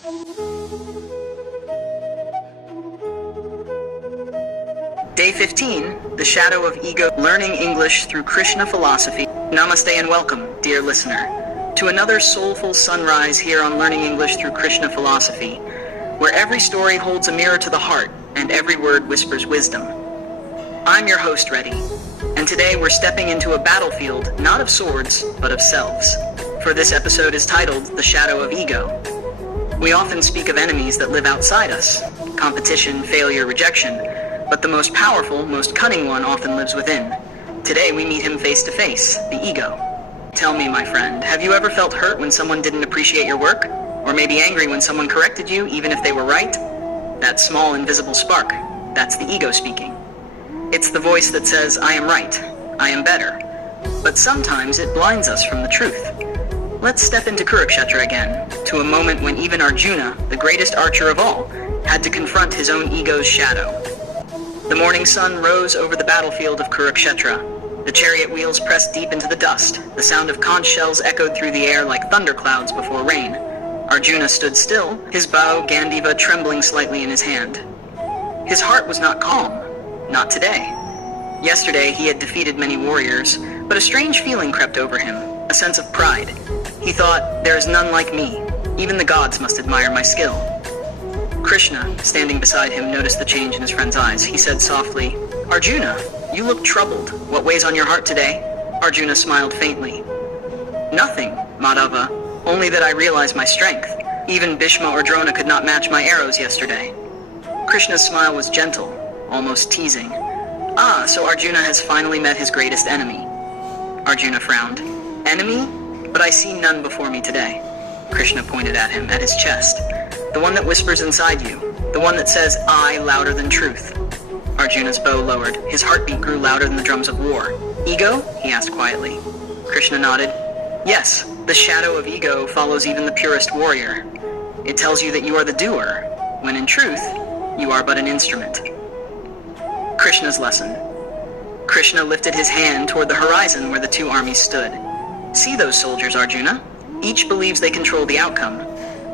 Day 15, The Shadow of Ego, Learning English Through Krishna Philosophy. Namaste and welcome, dear listener, to another soulful sunrise here on Learning English Through Krishna Philosophy, where every story holds a mirror to the heart and every word whispers wisdom. I'm your host, Reddy, and today we're stepping into a battlefield not of swords, but of selves. For this episode is titled The Shadow of Ego. We often speak of enemies that live outside us, competition, failure, rejection, but the most powerful, most cunning one often lives within. Today we meet him face to face, the ego. Tell me, my friend, have you ever felt hurt when someone didn't appreciate your work? Or maybe angry when someone corrected you, even if they were right? That small, invisible spark, that's the ego speaking. It's the voice that says, I am right, I am better. But sometimes it blinds us from the truth. Let's step into Kurukshetra again, to a moment when even Arjuna, the greatest archer of all, had to confront his own ego's shadow. The morning sun rose over the battlefield of Kurukshetra. The chariot wheels pressed deep into the dust. The sound of conch shells echoed through the air like thunderclouds before rain. Arjuna stood still, his bow, Gandiva, trembling slightly in his hand. His heart was not calm. Not today. Yesterday he had defeated many warriors, but a strange feeling crept over him, a sense of pride. He thought, there is none like me. Even the gods must admire my skill. Krishna, standing beside him, noticed the change in his friend's eyes. He said softly, Arjuna, you look troubled. What weighs on your heart today? Arjuna smiled faintly. Nothing, Madhava, only that I realize my strength. Even Bhishma or Drona could not match my arrows yesterday. Krishna's smile was gentle, almost teasing. Ah, so Arjuna has finally met his greatest enemy. Arjuna frowned. Enemy? But I see none before me today. Krishna pointed at him, at his chest. The one that whispers inside you. The one that says, I, louder than truth. Arjuna's bow lowered. His heartbeat grew louder than the drums of war. Ego? He asked quietly. Krishna nodded. Yes, the shadow of ego follows even the purest warrior. It tells you that you are the doer, when in truth, you are but an instrument. Krishna's lesson. Krishna lifted his hand toward the horizon where the two armies stood. See those soldiers, Arjuna? Each believes they control the outcome.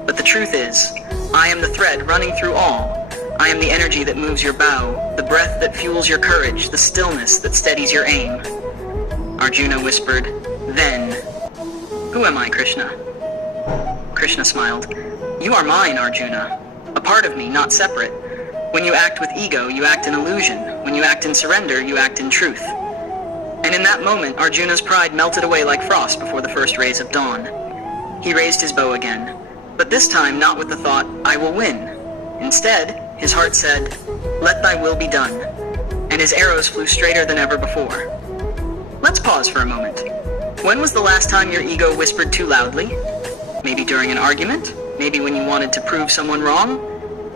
But the truth is, I am the thread running through all. I am the energy that moves your bow, the breath that fuels your courage, the stillness that steadies your aim. Arjuna whispered, Then. Who am I, Krishna? Krishna smiled. You are mine, Arjuna. A part of me, not separate. When you act with ego, you act in illusion. When you act in surrender, you act in truth. And in that moment, Arjuna's pride melted away like frost before the first rays of dawn. He raised his bow again, but this time not with the thought, I will win. Instead, his heart said, Let thy will be done. And his arrows flew straighter than ever before. Let's pause for a moment. When was the last time your ego whispered too loudly? Maybe during an argument? Maybe when you wanted to prove someone wrong?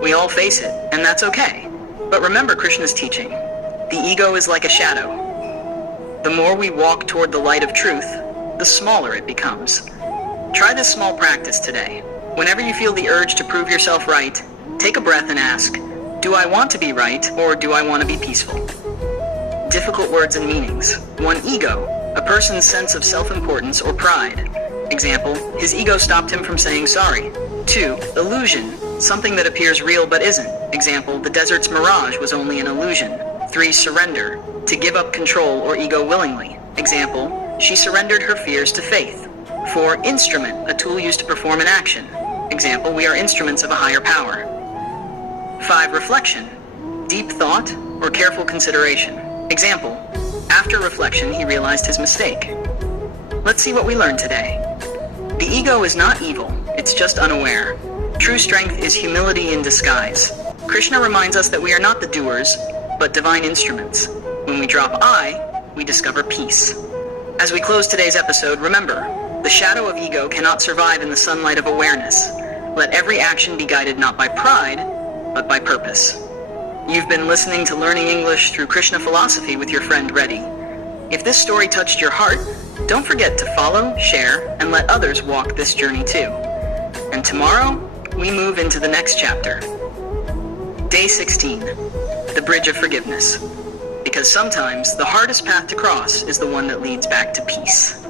We all face it, and that's okay. But remember Krishna's teaching. The ego is like a shadow. The more we walk toward the light of truth, the smaller it becomes. Try this small practice today. Whenever you feel the urge to prove yourself right, take a breath and ask, do I want to be right, or do I want to be peaceful? Difficult words and meanings. 1. Ego, a person's sense of self-importance or pride. Example, his ego stopped him from saying sorry. 2. Illusion, something that appears real but isn't. Example, the desert's mirage was only an illusion. 3. Surrender, to give up control or ego willingly. Example, she surrendered her fears to faith. 4. Instrument, a tool used to perform an action. Example, we are instruments of a higher power. 5. Reflection, deep thought or careful consideration. Example, after reflection he realized his mistake. Let's see what we learned today. The ego is not evil, it's just unaware. True strength is humility in disguise. Krishna reminds us that we are not the doers, but divine instruments. When we drop I, we discover peace. As we close today's episode, remember, the shadow of ego cannot survive in the sunlight of awareness. Let every action be guided not by pride, but by purpose. You've been listening to Learning English Through Krishna Philosophy with your friend Reddy. If this story touched your heart, don't forget to follow, share, and let others walk this journey too. And tomorrow, we move into the next chapter. Day 16, the Bridge of Forgiveness. Because sometimes the hardest path to cross is the one that leads back to peace.